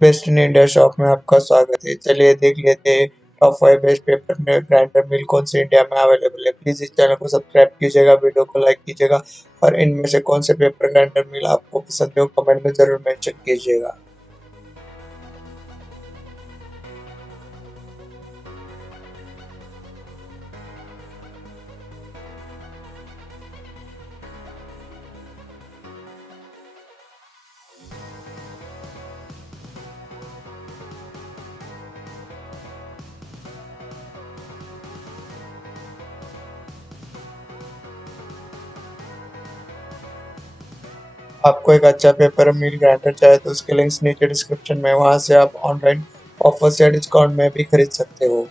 Best in India shop में आपका स्वागत है। चलिए देख लेते हैं टॉप 5 बेस्ट पेपर ग्राइंडर मिल कौन से इंडिया में अवेलेबल है। प्लीज इस चैनल को सब्सक्राइब कीजिएगा, वीडियो को लाइक कीजिएगा और इनमें से कौन से पेपर ग्राइंडर मिल आपको पसंद है कमेंट में जरूर मेंशन कीजिएगा। आपको एक अच्छा पेपर मिल ग्राइंडर चाहिए तो उसके लिंक्स नीचे डिस्क्रिप्शन में, वहां से आप ऑनलाइन ऑफर्स या डिस्काउंट में भी खरीद सकते हो।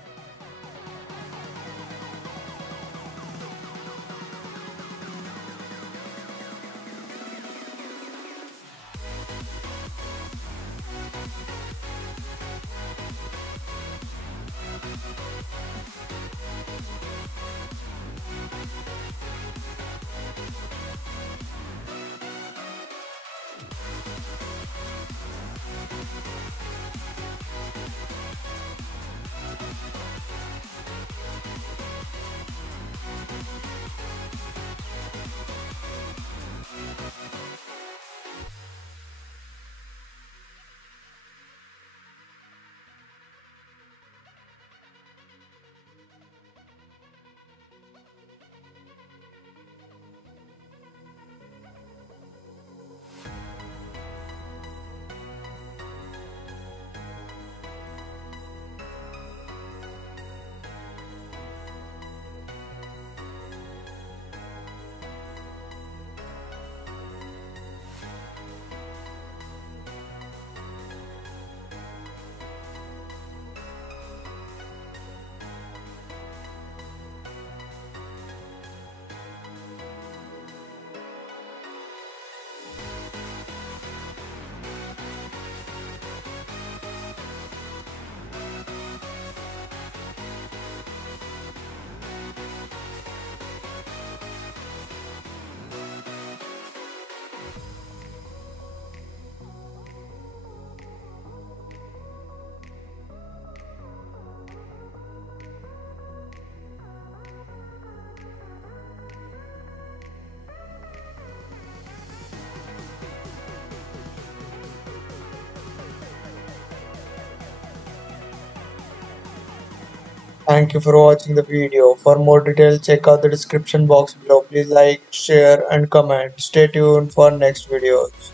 Thank you for watching the video. For more details, check out the description box below. Please like, share, and comment. Stay tuned for next videos.